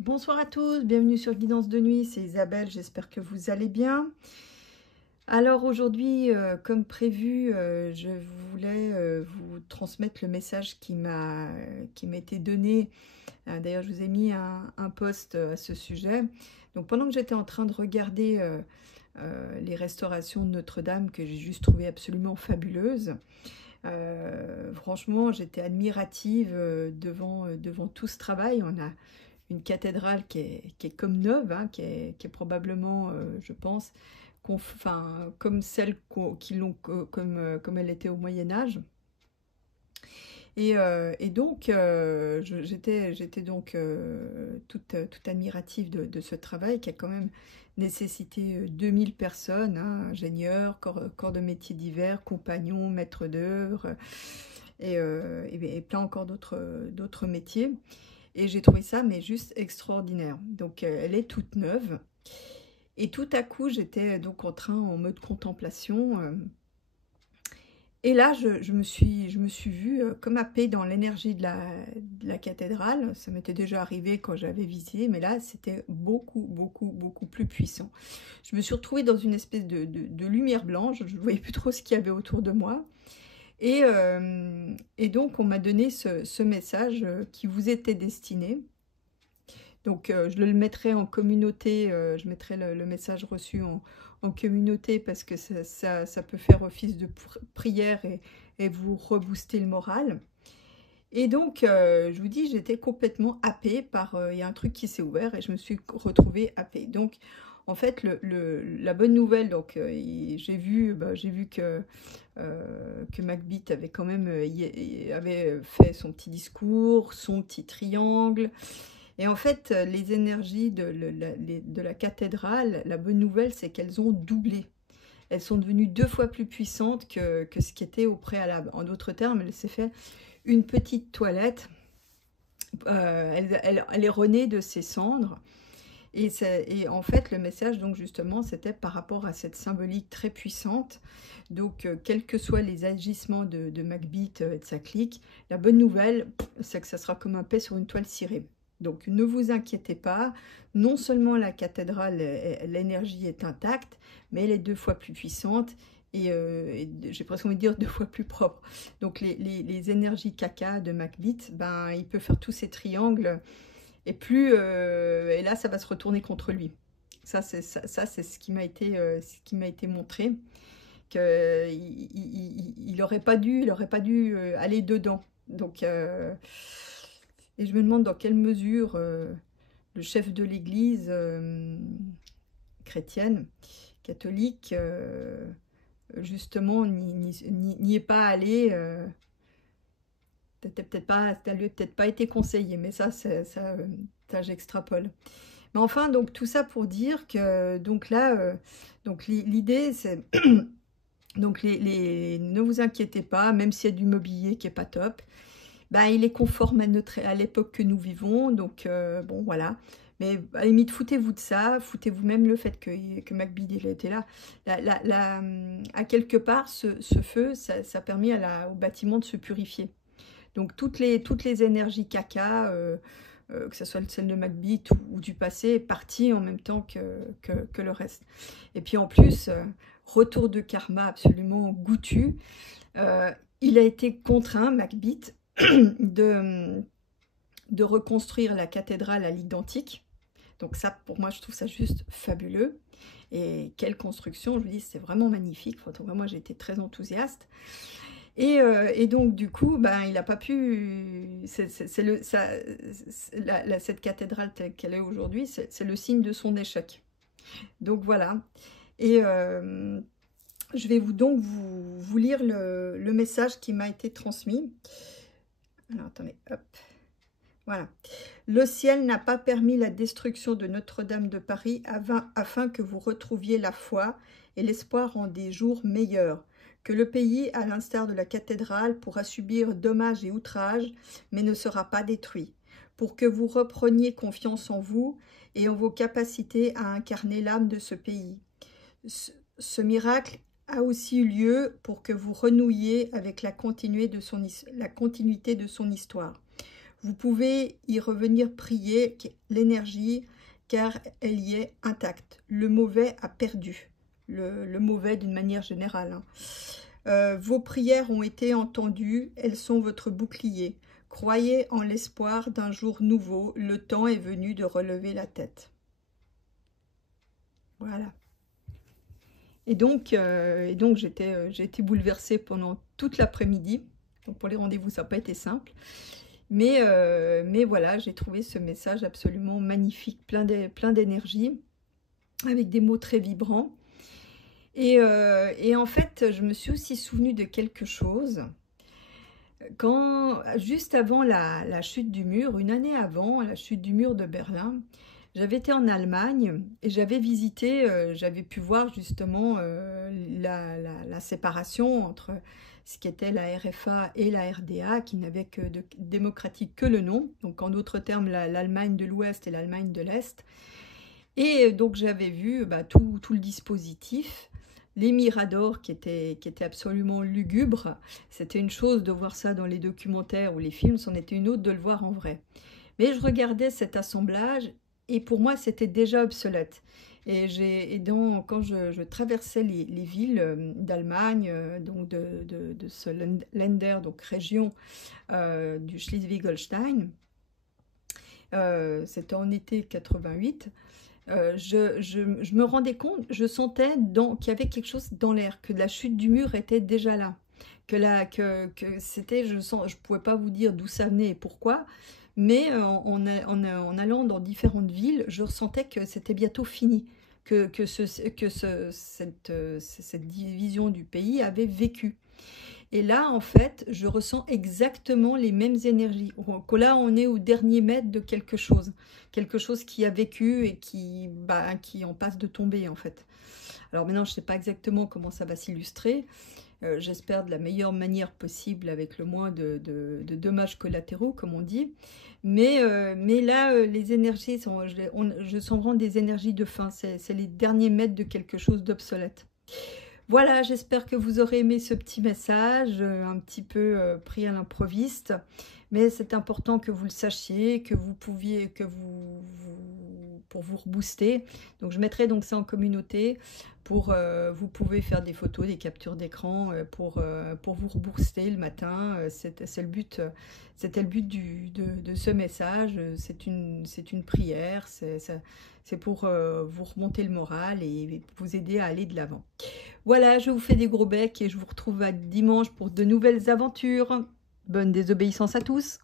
Bonsoir à tous, bienvenue sur Guidance de nuit, c'est Isabelle, j'espère que vous allez bien. Alors aujourd'hui, comme prévu, je voulais vous transmettre le message qui m'a été donné. D'ailleurs, je vous ai mis un post à ce sujet. Donc pendant que j'étais en train de regarder les restaurations de Notre-Dame, que j'ai juste trouvé absolument fabuleuses, franchement, j'étais admirative devant tout ce travail. On a une cathédrale qui est comme neuve, hein, qui est probablement, je pense, comme celle qui l'ont, comme elle était au Moyen-Âge. Et donc, j'étais donc toute admirative de ce travail qui a quand même nécessité 2000 personnes, hein, ingénieurs, corps de métiers divers, compagnons, maîtres d'œuvre, et plein encore d'autres métiers. Et j'ai trouvé ça mais juste extraordinaire. Donc elle est toute neuve. Et tout à coup, j'étais donc en mode contemplation. Et là, je me suis vue comme happée dans l'énergie de la cathédrale. Ça m'était déjà arrivé quand j'avais visité, mais là, c'était beaucoup plus puissant. Je me suis retrouvée dans une espèce de lumière blanche. Je ne voyais plus trop ce qu'il y avait autour de moi. Et donc, on m'a donné ce message qui vous était destiné. Donc, je le mettrai en communauté, je mettrai le message reçu en communauté parce que ça peut faire office de prière et vous rebooster le moral. Et donc, je vous dis, j'étais complètement happée par... Il y a un truc qui s'est ouvert et je me suis retrouvée happée. Donc, en fait, la bonne nouvelle, donc j'ai vu que Macbeth avait quand même avait fait son petit discours, son petit triangle. Et en fait, les énergies de la cathédrale, la bonne nouvelle, c'est qu'elles ont doublé. Elles sont devenues 2 fois plus puissantes que ce qui était au préalable. En d'autres termes, elle s'est fait une petite toilette. Elle est renée de ses cendres. Et en fait, le message, donc justement, c'était par rapport à cette symbolique très puissante. Donc, quels que soient les agissements de Macbeth et de sa clique, la bonne nouvelle, c'est que ça sera comme un paix sur une toile cirée. Donc, ne vous inquiétez pas. Non seulement la cathédrale, l'énergie est intacte, mais elle est 2 fois plus puissante. Et j'ai presque envie de dire 2 fois plus propre. Donc, les énergies caca de Macbeth, ben, il peut faire tous ces triangles et là ça va se retourner contre lui. Ça c'est ce qui m'a été montré, que il aurait pas dû aller dedans. Donc et je me demande dans quelle mesure le chef de l'église chrétienne catholique justement n'y est pas allé. Ça lui a peut-être pas été conseillé, mais ça j'extrapole. Mais enfin, donc tout ça pour dire que donc là, donc l'idée c'est donc ne vous inquiétez pas, même s'il y a du mobilier qui est pas top, ben il est conforme à l'époque que nous vivons, donc bon voilà. Mais à la limite, foutez-vous de ça, foutez-vous même le fait que Macbeth il était là. À quelque part, ce feu, ça a permis au bâtiment de se purifier. Donc toutes les énergies caca, que ce soit celle de Macbeth ou du passé, est partie en même temps que le reste. Et puis en plus, retour de karma absolument goûtu, euh, il a été contraint, Macbeth, de, de reconstruire la cathédrale à l'identique. Donc ça, pour moi, je trouve ça juste fabuleux. Et quelle construction, je vous dis, c'est vraiment magnifique. Enfin, moi, j'ai été très enthousiaste. Et donc, du coup, ben, il n'a pas pu... cette cathédrale telle qu'elle est aujourd'hui, c'est le signe de son échec. Donc, voilà. Et je vais vous lire le message qui m'a été transmis. Alors, attendez, hop. Voilà. Le ciel n'a pas permis la destruction de Notre-Dame de Paris afin que vous retrouviez la foi et l'espoir en des jours meilleurs, que le pays, à l'instar de la cathédrale, pourra subir dommages et outrages, mais ne sera pas détruit, pour que vous repreniez confiance en vous et en vos capacités à incarner l'âme de ce pays. Ce miracle a aussi eu lieu pour que vous renouiez avec la continuité de son histoire. Vous pouvez y revenir prier l'énergie, car elle y est intacte. Le mauvais a perdu. Le mauvais d'une manière générale. Hein. Vos prières ont été entendues, elles sont votre bouclier. Croyez en l'espoir d'un jour nouveau, le temps est venu de relever la tête. Voilà. Et donc j'ai été bouleversée pendant toute l'après-midi. Donc pour les rendez-vous, ça n'a pas été simple. Mais voilà, j'ai trouvé ce message absolument magnifique, plein d'énergie, avec des mots très vibrants. Et en fait, je me suis aussi souvenue de quelque chose. Juste avant la chute du mur, une année avant la chute du mur de Berlin, j'avais été en Allemagne et j'avais visité, j'avais pu voir justement la séparation entre ce qui était la RFA et la RDA, qui n'avait que de démocratique que le nom, donc en d'autres termes l'Allemagne de l'Ouest et l'Allemagne de l'Est. Et donc j'avais vu tout le dispositif. Les miradors qui étaient absolument lugubres. C'était une chose de voir ça dans les documentaires ou les films, c'en était une autre de le voir en vrai. Mais je regardais cet assemblage et pour moi c'était déjà obsolète. Et quand je traversais les villes d'Allemagne, donc de ce Länder, donc région du Schleswig-Holstein, c'était en été 88, je me rendais compte, je sentais qu'il y avait quelque chose dans l'air, que la chute du mur était déjà là, que c'était, je pouvais pas vous dire d'où ça venait et pourquoi, mais en allant dans différentes villes, je ressentais que c'était bientôt fini, que cette division du pays avait vécu. Et là, en fait, je ressens exactement les mêmes énergies. Là, on est au dernier mètre de quelque chose qui a vécu et qui en passe de tomber, en fait. Alors maintenant, je ne sais pas exactement comment ça va s'illustrer. J'espère de la meilleure manière possible, avec le moins de dommages collatéraux, comme on dit. Mais là, les énergies, je sens vraiment des énergies de fin. C'est les derniers mètres de quelque chose d'obsolète. Voilà, j'espère que vous aurez aimé ce petit message, un petit peu pris à l'improviste, mais c'est important que vous le sachiez, que vous pouviez, pour vous rebooster. Donc je mettrai donc ça en communauté, vous pouvez faire des photos, des captures d'écran pour vous rebooster le matin. C'était le but de ce message. C'est une prière, c'est pour vous remonter le moral et vous aider à aller de l'avant. Voilà, je vous fais des gros becs et je vous retrouve à dimanche pour de nouvelles aventures. Bonne désobéissance à tous!